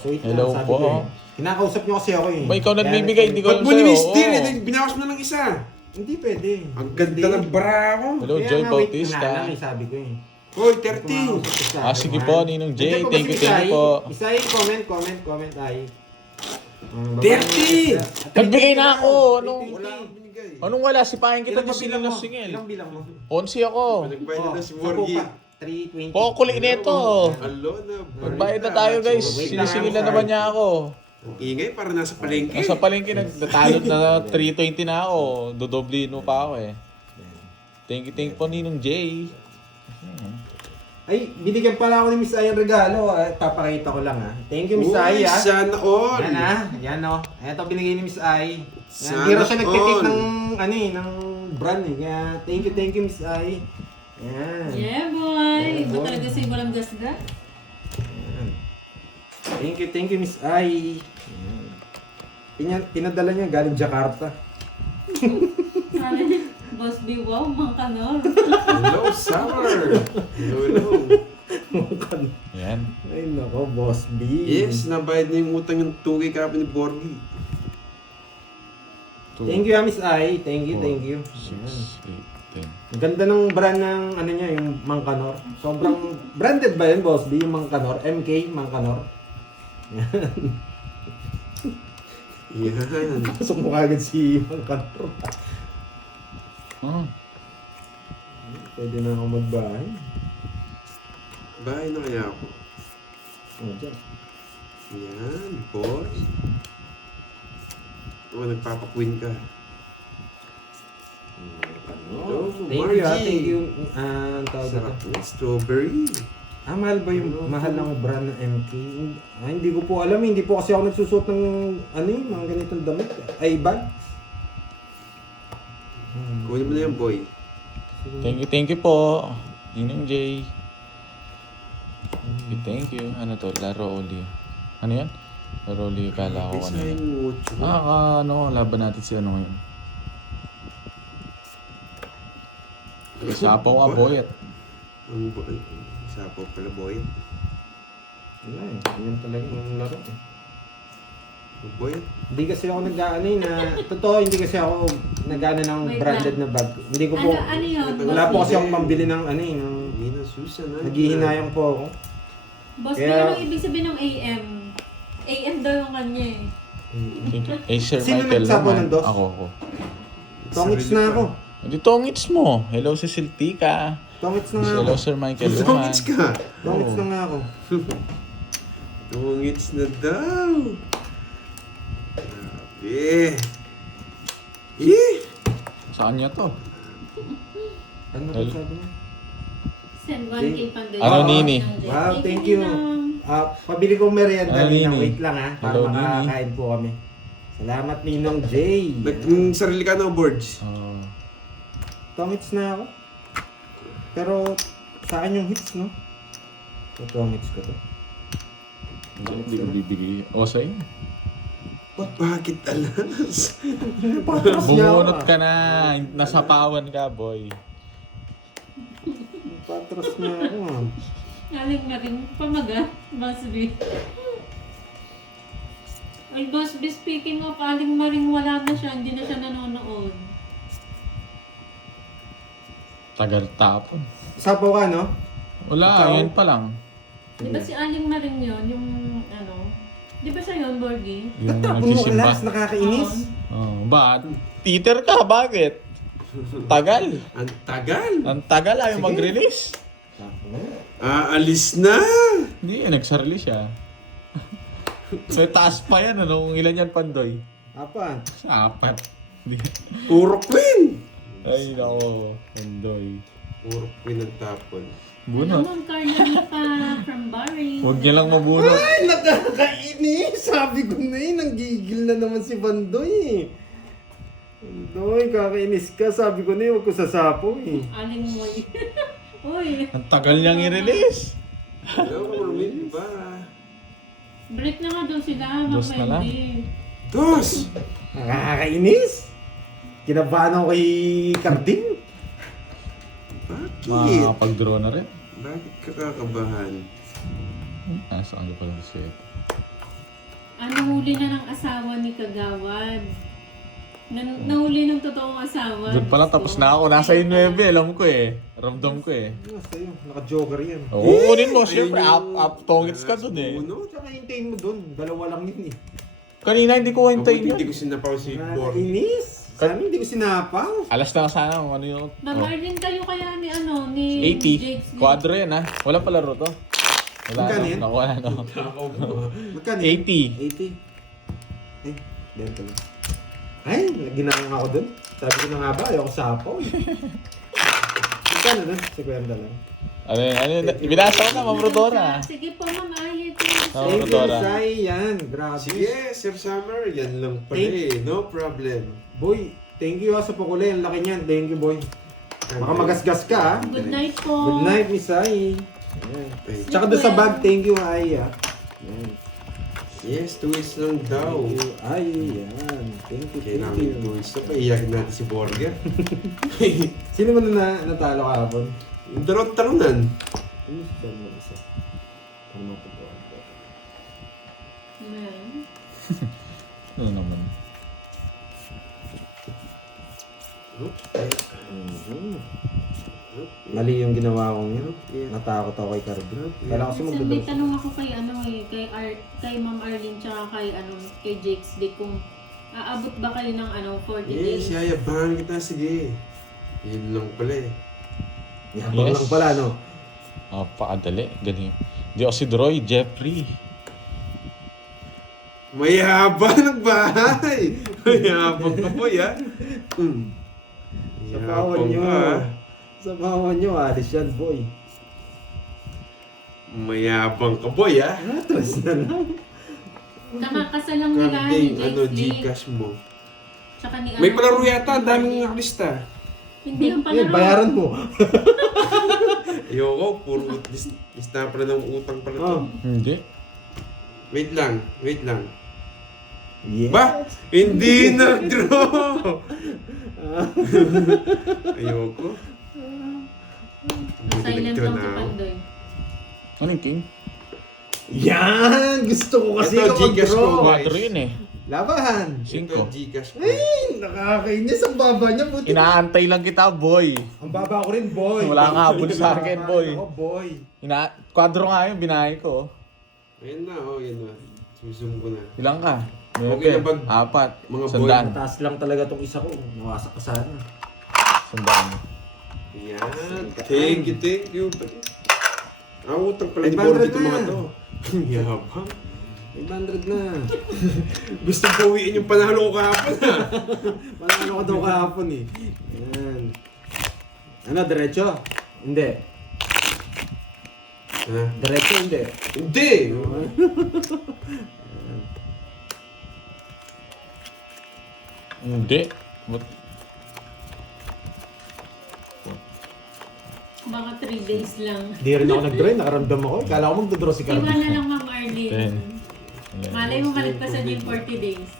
So, wait Hello lang, sabi po. ko eh. Kinakausap niyo kasi ako eh. Ba, ikaw nagbibigay, hindi ko Ba't alam mo sa'yo. ni-misdeal? Oo. Binawas mo na ng isa. Hindi pwede. Ang ganda ng bra mo. Hello, Kaya Joy nga, wait Bautista. nga lang eh, sabi ko eh. Hoy, Kung 30. makausap ka sa Ah, akin, sige ha? po, Ninong Jay. Nandiyan pa ba Thank si you, thank you Isay? po. Isay, comment, ay. 30! Nagbigay na ako, anong- Wala akong binigay. Anong wala? Sipahin kita Ilang ni ba bilang mo? Singil Singil. Ilang bilang mo? 11 ako. Nagbayad na si sa Borgie. pupa, 320. Kukulit nito. Alo na. Magbayad na tayo, guys. Wait lang, Sinisingil na sorry. naman niya ako. Ang ingay para nasa palengke. Nasa palengke, nagtatalot na 320 na ako. Dodoblihin mo pa ako eh. Thank you po, Ninong Jay. Ay, binigyan pala ako ni Miss Ay ang regalo. Papakita ko lang ha. Thank you, Miss Uy, Ay ha. sana all. Yan ha. Yan o. Ito binigay ni Miss Ay. Sana Hindi raw siya nagtitake all. ng, ano eh, ng brand eh. Kaya, thank you, Miss Ay. Yan. Yeah, boy! Yeah, Iba boy. talaga si Walang Gasga. Yan. Thank you, Miss Ay. Yan. Pinadala niya galing Jakarta. Sabi niya, Boss B, wow, Mang Kanor. Hello, Summer. Hello. Yan. Ay nako, Boss B. Yes, nabayad na yung utang yung 2K kapin ni Borgie. Thank you, Miss Ay. Thank you. 6, 8, 10. Ang ganda ng brand ng ano niya, yung Mang Kanor. Sobrang branded ba yun, Boss B, yung Mang Kanor? MK, Mang Kanor. Yan. Pasok mo kagad si Mang Kanor. Oh. Pwede na ako magbahay. Bahay na kaya ako. Oh, dyan. Yan, boss. Oo, nagpapakwin ka. Hello, Thank you, Margie. thank you. Ang tawag Sarap dito. na, strawberry. Mahal ba yung mahal ng brand ng MK? Hindi ko po alam, hindi po kasi ako nagsusuot ng ano yung mga ganitong damit. Ay, bag. Kunin mo na yan, boy. Thank you po. Ninong Jay. Thank you. Ano to? Laro Oli. Ano yan? Laro Oli, kala ko ano yan. Isahin mo, tsura. Ano, laban natin si ano ngayon. Sapaw nga boy at Ang boy. Sapaw pala, boy. Wala eh, yan talaga yung laro eh. Ang boy. Hindi kasi ako nag-ano eh, na totoo, hindi kasi ako nag-ano ng Wait branded na bag. Hindi ko po, Ano yun? wala po Boss kasi akong pambili ng ano eh, ng Hindi na, Susan. naghihinayang po ako. Boss B, Kaya- anong ibig sabihin ng AM? AM daw yung kanya eh. thank you. Eh, Sir Sino Michael nagsapaw naman. ng dos? Ako. Tongits na ako. Hindi tongits mo. Hello si Siltika. Tongits na nga Hello ako. Sir Michael Luman. Tungits ka. Tongits na nga ako. Tungits na daw. Grabe. Saan niya to? Ano ba sabi niya? Send 1K Pandoy. Ano, Nini? Wow, thank you. Pabili kong merienda, Ah, Ninang. Nini. Wait lang ha, para Hello, Nini. makakain po kami. Salamat, Ninong Jay. Sarili ka na, boards. Oh. Tongits na ako. Pero sa akin yung hits, no? So, tongits ko to. Hindi ko bibigay. O, sa'yo. Bakit alas? Patras niya ako. Bumunot ka na. Nasapawan ka, boy. Patras niya ako. ah. Aling na rin pamaga, Boss B. Ay, Boss B, speaking of Aling Maring, wala na siya, hindi na siya nanonood. Tagal tapon. Sapo ka, no? Wala, Ikaw? yun pa lang. Di ba si Aling Maring yun, yung ano, di ba siya yun, Borgie? Yung Tapon mo nagsisimba. alas, nakakainis. Oh, ba? Peter ka, bakit? Tagal. Ang tagal. Ang tagal ayaw Sige. mag-release. Aalis na. Hindi, nagsarili siya. May taas pa yan, ano? Ilan yan, Pandoy? Apa? Apat. Puro queen. Ay, nako, Pandoy. Puro queen ang tapon. Bunot. Ano, Carnalita from Bahrain. Huwag niya lang mabunot. Ay, nakakainis! Sabi ko na eh, nanggigil na naman si Bandoy eh. Bandoy, kakainis ka. Sabi ko na eh, huwag ko sasapo eh. Aling Moy. Uy, Ang tagal niyang i-release. Hello, Marvin, ba? break na nga daw sila, Dos na lang. mapwede. Dos! Nakakainis! Kinabahan ako kay Carding. Bakit? Makakapag-draw na rin. Bakit ka kakabahan? Saan ka pala siya? Nahuli na ng asawa ni Kagawad. Nahuli ng totoong asawa. Doon pa lang tapos na ako. Nasa 9, alam ko eh. Ramdam ko eh. Basta yun, naka-jogger yan. Oo, kunin mo. Siyempre, up tongits ka dun eh. Uno. Tsaka hintayin mo dun, dalawa lang yun eh. Kanina hindi ko hintayin Hindi yun. ko sinapaw si Borgie. Nakakainis. Sa amin, hindi ko sinapaw. Alas na sana kung ano yun. Namarlin kayo kaya ni 80. Jake's Quadro yan ha. Wala pala ro to. Wala Magkano no. yan? Nakuha na no. Magkano? 80. 80. Ay, dahil ka lang. Ay, ginawang ako dun. Sabi ko na nga ba, ayoko sapaw eh. Magkano dun? 50 lang. Ano yun? Binasa ko na, Ma'am Rodora. Sige po, Ma'am Ayet. Oh, Thank you, Rodora. Sai. Yan, grabe. Sige, Sir Summer. Yan lang pala eh. No problem. Boy, thank you sa pakuli. Ang laki niyan. Thank you, boy. Baka magasgas ka, ha? Good night po. Good night, Miss Sai. Yan. Thank you. Tsaka doon sa bag, thank you, Ai, ha? Yan. Yes, 2 weeks lang daw. Thank you, Ai. Yan. Thank you, thank Kailangan you. 2 weeks na pa. Iyakin natin si Borgie. Sino man na natalo kahapon? Yung dalawang talunan. Ayun, dahil mo isa. Para matutuwa ko. Ayan. Ano naman? Mali yung ginawa kong yun. Natakot ako kay Carbon. Kala kasi Minsan may magdadala. tanong ako kay kay Ma'am Arlene tsaka kay Jake's Day kung aabot ba kayo ng 40 days? Yes, yayabangan kita. Sige. Yun lang pala eh. Yabang Yes. lang pala, no? Pakadali. Ganyan. Di ako si Droy, Jeffrey. Mayabang ng bahay. Mayabang ka po, ya. Sa bawan nyo. Sa bawan nyo, alis yan, boy. Mayabang ka, boy, ah. Atras na lang. Nakakasalang nila ni Karding, Jake's Day. Gcash mo. Tsaka ni May palaro yata, daming nakalista. Hindi ang Yan, palaro. bayaran mo. Ayoko, puro lista pala ng utang pala to. Oh. Hindi. Wait lang. Yes. Ba? Hindi nag-draw! Ayoko. Silent Nag-draw lang na si ako. Pandoy. Ano yung king? Yan! Gusto ko kasi Ito, kapag Gcash ko, draw. guys. 4 yun eh. Laban! Ito, 5. Gcash mo. Ay, nakakainis. Ang baba niya. Buti. Inaantay lang kita, boy. Ang baba ko rin, boy. Wala kang habol sa akin, boy. Ako, boy. Quadro nga yun, binahay ko. Ayun na, yan na. Zoom ko na. Ilang ka? Okay na bag- 4. mga boy. Sandaan. Mataas lang talaga tong isa ko. Nawasak ka sana. Sandaan. Yan. Thank you. Utang pala ni 500 Borgie itong na. mga to. Yabang. 500 na. Gusto bawiin yung panalo ko kahapon, ha? Manalo ko daw kahapon eh. Yan. Ano, diretso? Hindi. Ha? Diretso, hindi. Hindi! Hindi. But, Baka 3 days lang. Hindi rin ako nag-draw. Nakaramdam ako. Kala ko magdodraw si Carmen. Iwan na lang Ma'am Arlene. 10. Malay mo maligpasan yung 40 days.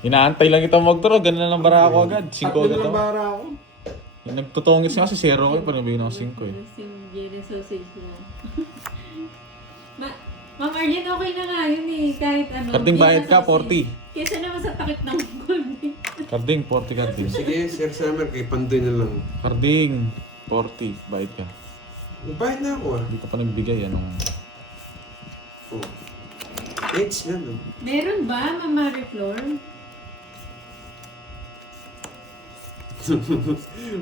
Inaantay lang kita mag-draw. Ganun na lang bara ako agad. 5 Tatlo agad na lang ako. bara ako. Yung nagtutungits nga si 0 ko. Panabigyan ako 5 eh. Yung Jenny sausage na. Ma'am Arlene, okay na nga yun eh. Kahit ano. Karding bayad ka, sausage. 40. Kesa naman sa takip ng kundi. Karding, 40 karding. Sige, Sir Summer, kay Pandoy na lang. Karding, 40. Bayad ka. Bayad na ako, ah. Hindi ka pa nagbigay. Anong... Oh. Edge na, no? Meron ba, Ma'am Marie Flor?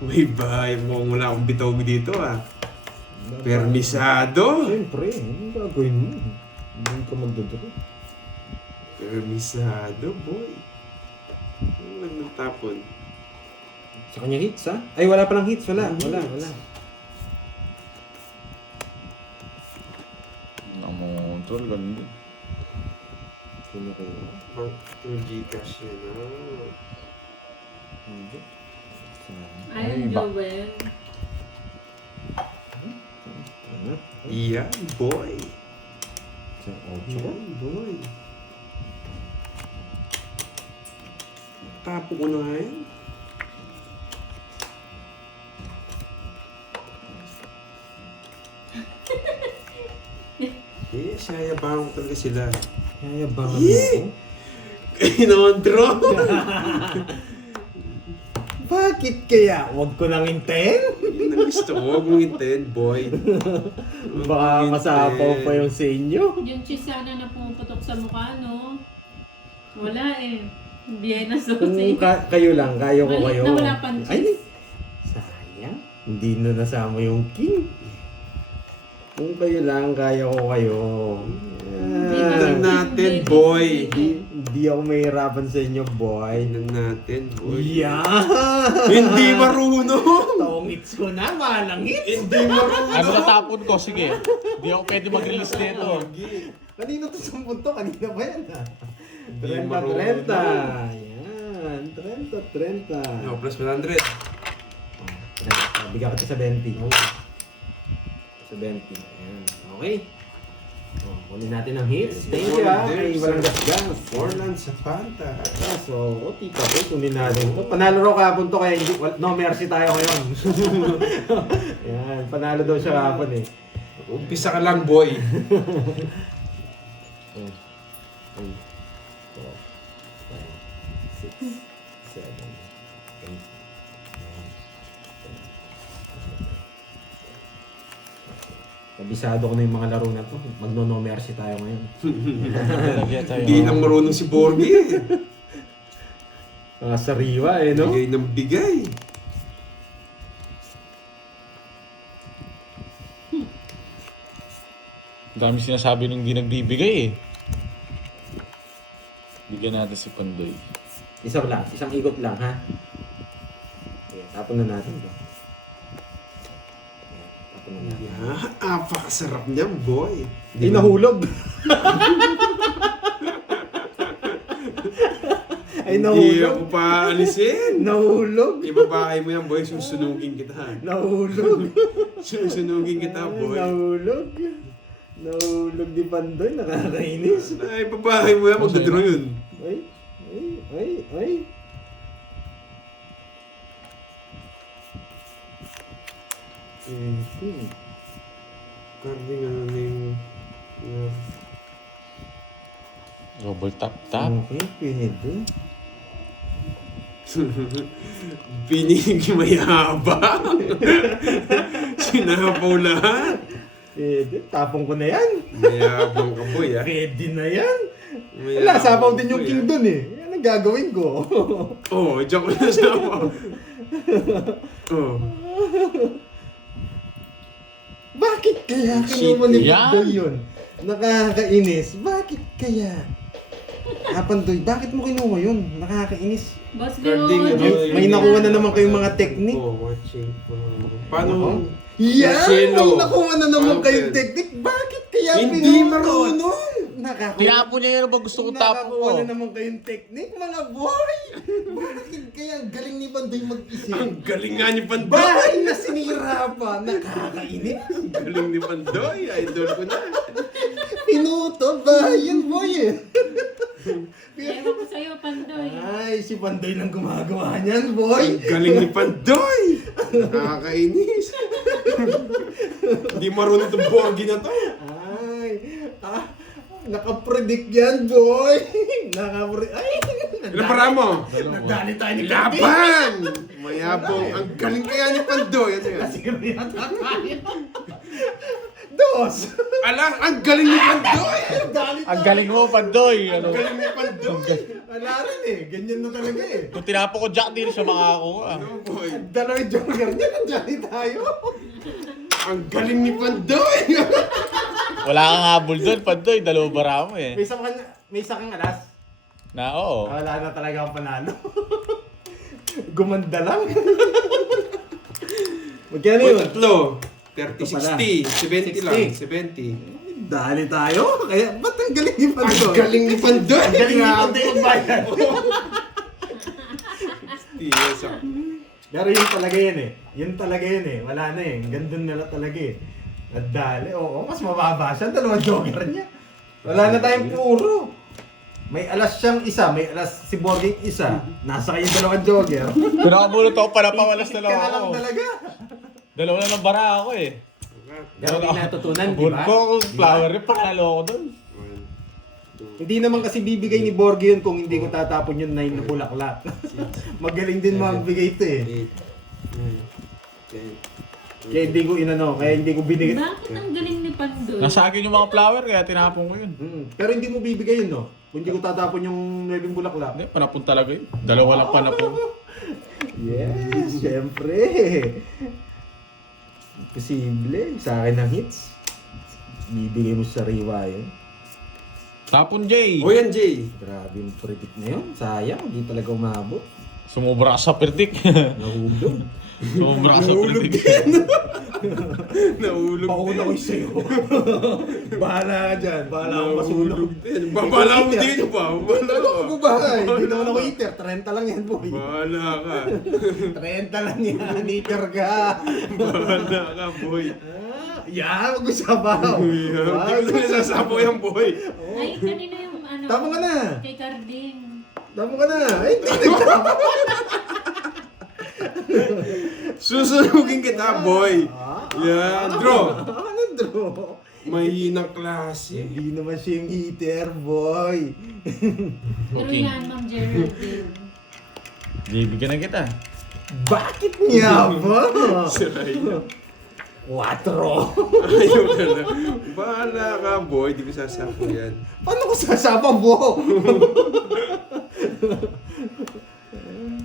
May bahay mo kung wala akong bitaw dito, ah. Permisado! Siyempre, anong gagawin mo? Hindi ka magdodraw. Permisado, boy. Ano nagtapon? Sa kanya hits, ha? Ay, wala palang hits. Wala. Wala. Namontrol, ganun din. Sino kayo? Bank to Gcash yan, ah. Hindi. Ayun, ba- Joel. Ano? Yan, boy. Sa 8 ko? Yan, boy. Tapo ko na nga yan. Yes, yayabangan ko talaga sila. Yayabangan mo Yeah. ako. Kinondro. Bakit kaya? Huwag ko nang hintayin. Yun ang gusto ko. Huwag mong hintayin, boy. Baka masapaw pa yung sa inyo. Yung cheese sana na pumuputok sa mukha, no? Wala eh. Vienna Kung sausage. kayo lang, kaya ko Maliit kayo. na wala pang cheese. Ay, sayang. Hindi na nasama yung king. Kung kayo lang, kaya ko kayo. Tingnan natin, boy. Hindi ako mahirapan sa inyo, boy. Tingnan natin, boy. Yeah! Hindi marunong. Tongits ko na, malangit. Hindi marunong. Ano natapon ko? Sige. Hindi ako pwede mag-release nito. Kanina to sa punto, kanina ba yan? Hindi 30, marunong. 30. Yan, 30, 30. No, plus 100. Bigyan kita sa 20. Sa 20. Ayan. Okay. Kunin natin ang hits. Thank you kay Walang Gasgas. Forlan sa Fanta. So, tita ko, kunin natin ito. Panalo raw kahapon to kaya hindi, no mercy tayo ngayon. Yan, panalo daw siya kahapon eh. Umpisa ka lang, boy. 3, 4, 5, 6, 7, 8, 9, 10. Kabisado ko na yung mga laro na to. Magno-no mercy tayo ngayon. Lagyan tayo. Hindi lang marunong si Borgie eh. Mga sariwa eh, no? Bigay ng bigay. Ang dami sinasabi nung hindi nagbibigay eh. Bigyan natin si Pandoy. Isa lang, isang ikot lang ha. Okay, tapon na natin to. Tapon na natin. Yeah, apakasarap niyan, boy. Hindi nahulog. Ay, Hindi nahulog. ako paalisin. Nahulog. Ibabahay mo yan, boy. Susunugin kita. Nahulog. Susunugin kita, boy. Nahulog. Nahulog ni Pandoy. Nakakainis. Ay, ibabahay mo yan. Magdadraw yun. Ay, ay, ay, ay. Carding ano na yung... Double tap tap. Okay, pwede. Pinig mayabang. Sinapaw lahat. Pwede. Tapong ko na yan. Mayabang ka, boy, ah. Pwede na yan. Mayabang Wala, sapaw din ka, yung boy, king ah. dun eh. Yan ang gagawin ko. Oo, diyan ko na sapaw. Oo. Bakit kaya kinuha ni Yan. Pandoy yun? Nakakainis. Bakit kaya? Pandoy, bakit mo kinuha yun? Nakakainis. Boss Carding, Leon. ano, May nakuha na naman kayong mga technique. Oh, watching. Paano? Yan! Marcelo. May nakuha na naman Paano kayong pwede? technique. Bakit kaya Hindi pinutot? marunong. Nakakuha. Tinapon niya yun ba gusto kong tapon ko? Nakakuha na naman kayong technique, mga boy! Bakit kaya ang galing ni Pandoy mag-isip? Ang galing nga ni Pandoy. Bahay na sinira pa! Nakakainis! Ang galing ni Pandoy. Idol ko na. Pinuto! Bahay yan, boy eh! Ewan ko sa'yo, Pandoy. Ay, si Pandoy lang gumagawa niyan, boy! Ang galing ni Pandoy. Nakakainis. Hindi marunong itong Borgie na to. Ay, nakapredict yan, boy! Ay! Ilan para mo? Nagdali tayo ni Laban! Mayabong. Ang galing kaya ni Pandoy. Ano yan? Sirira tayo! Dos! Alang, ang galing ni Pandoy! Dali Ang galing mo, Pandoy! Ano? Ang galing ni Pandoy! Wala rin eh. Ganyan na talaga eh. Kung tinapon ko Jack, di rin siya makakakuha. Ano, boy? Dalawang joker niya, nandyan tayo. Ang galing ni Pandoy! Wala kang habol doon, Pandoy. Dalawa bara mo eh. May isa kang alas. Na oo. Wala na talaga ang panalo. Gumanda lang. Magkano Boy, yun? tatlo. Ito pala. 30, 60, 70 lang. 70. Dali tayo. Kaya, ba't ang galing ni Pandoy? Ang galing ni Pandoy! Ang galing ni Pandoy magbayad. Yes, ah. Pero yun talaga yun eh. Yun talaga yun eh. Wala na eh. Gandun na lang talaga eh. Nadali. Oo, mas mababa siya. Dalawang joker niya. Wala na tayong puro. May alas siyang isa. May alas si Borgie isa. Nasa kayong dalawang joker. Pinakabulot ako para pawalas na lang Ka na lang ako. talaga. Dalawa na lang bara ako eh. Pero may natutunan, di Bulot ba? ko, flower rip, panalo ako doon. Hindi naman kasi bibigay ni Borgie yun kung hindi ko tatapon yung 9 na bulaklak. Magaling din magbigay ito eh. 8, 9, 10. Kaya hindi ko inano, kaya hindi ko binigay. Bakit ang galing ni Pandoy? Nasa akin yung mga flower kaya tinapon ko yun. Pero hindi mo bibigay yun, no? Kung hindi ko tatapon yung 9 bulaklak. Hindi, panapon talaga yun. Dalawa lang panapon. Yes, syempre. Posible. Sa akin ang hits. Bibigay mo sa Riwa yun. Tapon, Jay. O yan, Jay. Grabe yung predict na yun. Sayang, hindi talaga umabot. Sumubra ka sa pertik. Nahulog. Sumubra ka sa pertik. Nahulog. Pauna ko sa'yo. Bahala ka dyan. Bahala akong masunog. Babala mo din ba? Babala Ano ka. ko ba? Hindi naman ako eater. 30 lang yan, boy. Bahala ka. 30 lang yan. Eater ka. Bahala ka, boy. Yan, mag-usabaw. Hindi ko na nasasapo yan, boy. Ay, kanina yung ano, Tama ka na. kay Carding. Tama ka na. Ay, hindi nagtama. Susunugin kita, boy. Yan, draw. Ano draw? Mahinang klase. Hindi naman siya yung eater, boy. Pero Okay. yan, Ma'am Geraldine. Bibigyan na kita. Bakit niya ba? Siray na. 4. Ayaw ka na. Bahala ka, boy. Di ko sasapo yan. Paano ko sasapa mo?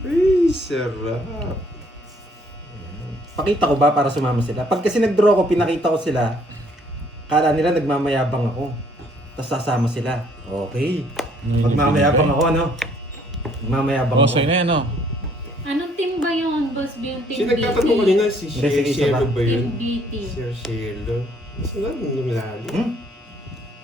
Ay, sarap. Pakita ko ba para sumama sila? Pag kasi nag-draw ko, pinakita ko sila, kala nila nagmamayabang ako. Tapos sasama sila. Okay. Magmamayabang ako, ano? Magmamayabang Oh, ako. sa'yo na yan, oh. Anong team ba yun, Boss B? Yung team Sino nagtatanong kanina? Si Hindi, sige, isa Cielo ba? ba yun? MBT. Sir Cielo. Saan nung lalo?